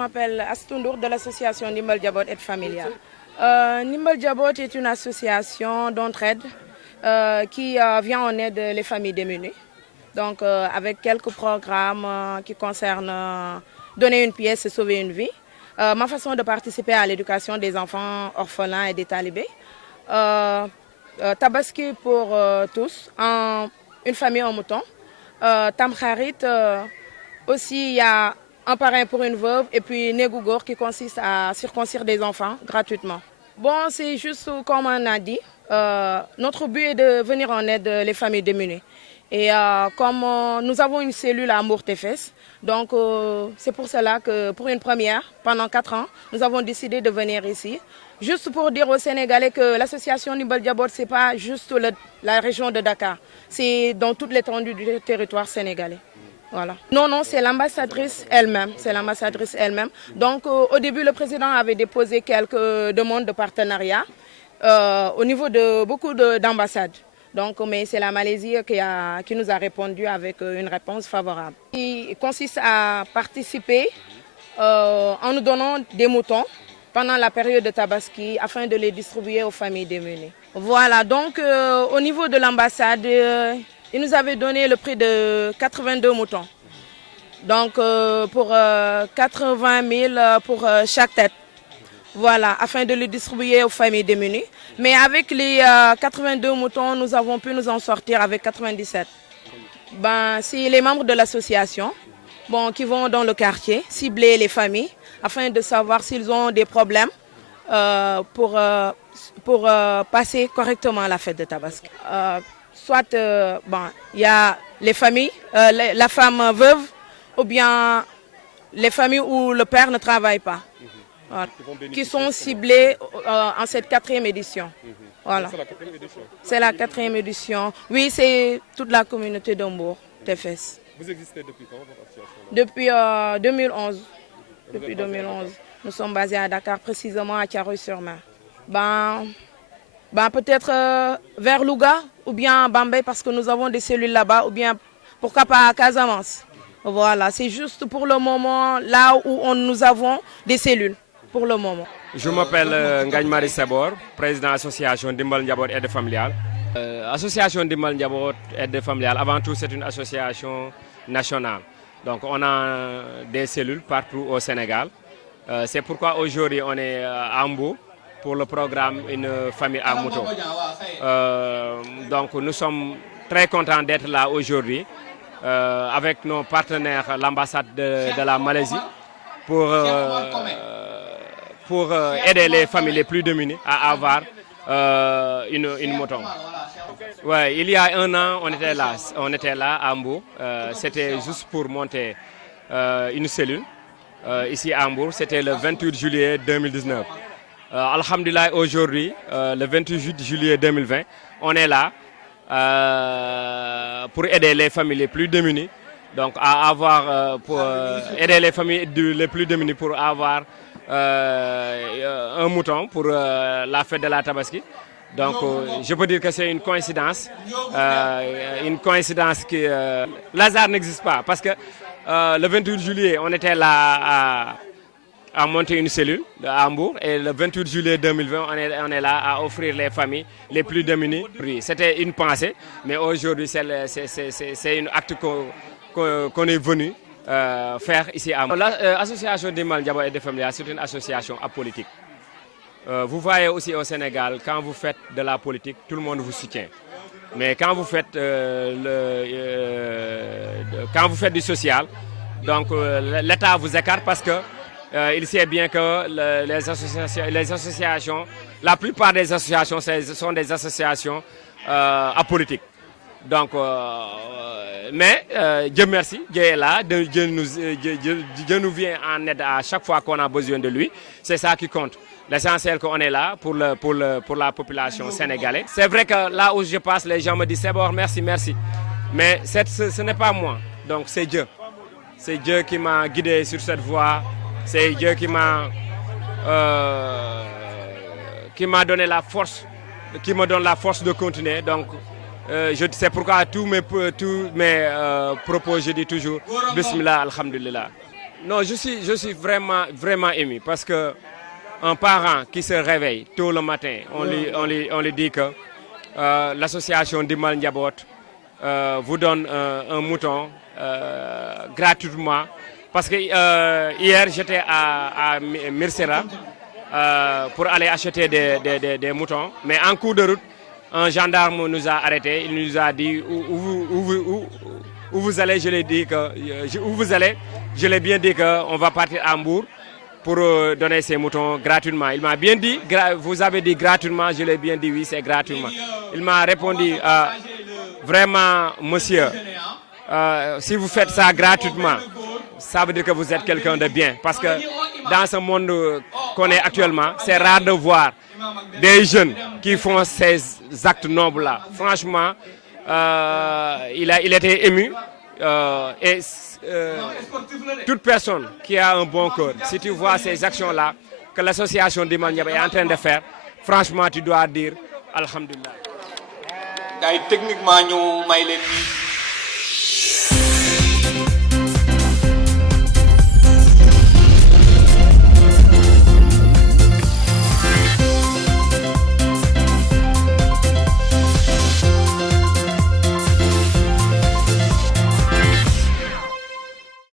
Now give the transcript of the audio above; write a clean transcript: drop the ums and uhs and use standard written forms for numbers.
m'appelle Astundour de l'association Ndimbal Jabot Aide Familiale. Ndimbal Jabot est une association d'entraide qui vient en aide les familles démunies. Donc avec quelques programmes qui concernent donner une pièce et sauver une vie. Ma façon de participer à l'éducation des enfants orphelins et des talibés. Tabaski pour tous, une famille en mouton. Tamkharit, aussi il y a un parrain pour une veuve et puis Négougor qui consiste à circoncire des enfants gratuitement. Bon, c'est juste comme on a dit, notre but est de venir en aide les familles démunies. Et comme nous avons une cellule à Mourtefes, donc c'est pour cela que pour une première, pendant 4 ans, nous avons décidé de venir ici. Juste pour dire aux Sénégalais que l'association Ndimbal Jabot, ce n'est pas juste la région de Dakar, c'est dans toute l'étendue du territoire sénégalais. Voilà. Non, c'est l'ambassadrice elle-même. C'est l'ambassadrice elle-même. Donc au début, le président avait déposé quelques demandes de partenariat au niveau de beaucoup d'ambassades. Donc, mais c'est la Malaisie qui nous a répondu avec une réponse favorable. Il consiste à participer en nous donnant des moutons pendant la période de Tabaski afin de les distribuer aux familles démunies. Voilà, donc au niveau de l'ambassade, ils nous avaient donné le prix de 82 moutons. Donc pour 80 000 pour chaque tête. Voilà, afin de les distribuer aux familles démunies. Mais avec les 82 moutons, nous avons pu nous en sortir avec 97. C'est les membres de l'association qui vont dans le quartier, cibler les familles, afin de savoir s'ils ont des problèmes pour passer correctement la fête de Tabaski. Soit il y a les familles, la femme veuve, ou bien les familles où le père ne travaille pas. Voilà, qui sont ciblés en cette 4e édition. Voilà. C'est la 4e édition. Oui, c'est toute la communauté d'Ombourg, Tefes. Vous existez depuis quand, votre association? Depuis 2011. Depuis 2011. Nous sommes basés à Dakar, précisément à Thiaroye-sur-Mer. Peut-être vers Louga ou bien Bambey parce que nous avons des cellules là-bas, ou bien pourquoi pas à Casamance. Voilà, c'est juste pour le moment là où nous avons des cellules. Pour le moment. Je m'appelle Ngagne Marie Sebor, président de l'association Ndimbal Jabot Aide Familiale. L'association Ndimbal Jabot Aide Familiale, avant tout, c'est une association nationale. Donc on a des cellules partout au Sénégal. C'est pourquoi aujourd'hui on est à Mbou pour le programme Une famille à mouton. Donc nous sommes très contents d'être là aujourd'hui avec nos partenaires, l'ambassade de la Malaisie, pour aider les familles les plus démunies à avoir une mouton. Ouais, il y a 1 an, on était là à Hambourg. C'était juste pour monter une cellule ici à Hambourg. C'était le 28 juillet 2019. Alhamdulillah, aujourd'hui, le 28 juillet 2020, on est là pour aider les familles les plus démunies. Donc pour aider les familles les plus démunies pour avoir un mouton pour la fête de la Tabaski. Donc je peux dire que c'est une coïncidence qui... L'hasard n'existe pas parce que le 28 juillet, on était là à monter une cellule à Hambourg et le 28 juillet 2020, on est là à offrir les familles les plus démunies. C'était une pensée, mais aujourd'hui c'est un acte qu'on est venu faire ici à Hambourg. L'association Ndimbal Jabot Aide Familiale, c'est une association apolitique. Vous voyez aussi au Sénégal, quand vous faites de la politique, tout le monde vous soutient. Mais quand vous faites, du social, donc l'État vous écarte parce que il sait bien que les associations, la plupart des associations, ce sont des associations apolitiques. Donc, mais Dieu merci, Dieu est là, Dieu nous vient en aide à chaque fois qu'on a besoin de lui. C'est ça qui compte. L'essentiel qu'on est là pour la population sénégalaise. C'est vrai que là où je passe, les gens me disent c'est bon, merci, merci. Mais ce n'est pas moi, donc c'est Dieu. C'est Dieu qui m'a guidé sur cette voie. C'est Dieu qui m'a donné la force, qui me donne la force de continuer. Donc, c'est pourquoi tous mes propos, je dis toujours Bismillah, Alhamdulillah. Non, je suis vraiment ému parce que un parent qui se réveille tôt le matin, on lui dit que l'association Ndimbal Njabot vous donne un mouton gratuitement. Parce que hier, j'étais à Mirsera pour aller acheter des moutons. Mais en cours de route, un gendarme nous a arrêtés. Il nous a dit où vous allez. Je l'ai dit que où vous allez. Je l'ai bien dit qu'on va partir à Hambourg pour donner ces moutons gratuitement. Il m'a bien dit, vous avez dit gratuitement. Je l'ai bien dit, oui, c'est gratuitement. Il m'a répondu, vraiment, monsieur, si vous faites ça gratuitement, ça veut dire que vous êtes quelqu'un de bien. Parce que dans ce monde qu'on est actuellement, c'est rare de voir des jeunes qui font ces actes nobles-là. Franchement, il était ému. Toute personne qui a un bon cœur, si tu vois ces actions-là que l'association Ndimbal Njabot est en train de faire, franchement, tu dois dire Alhamdulillah. Techniquement, nous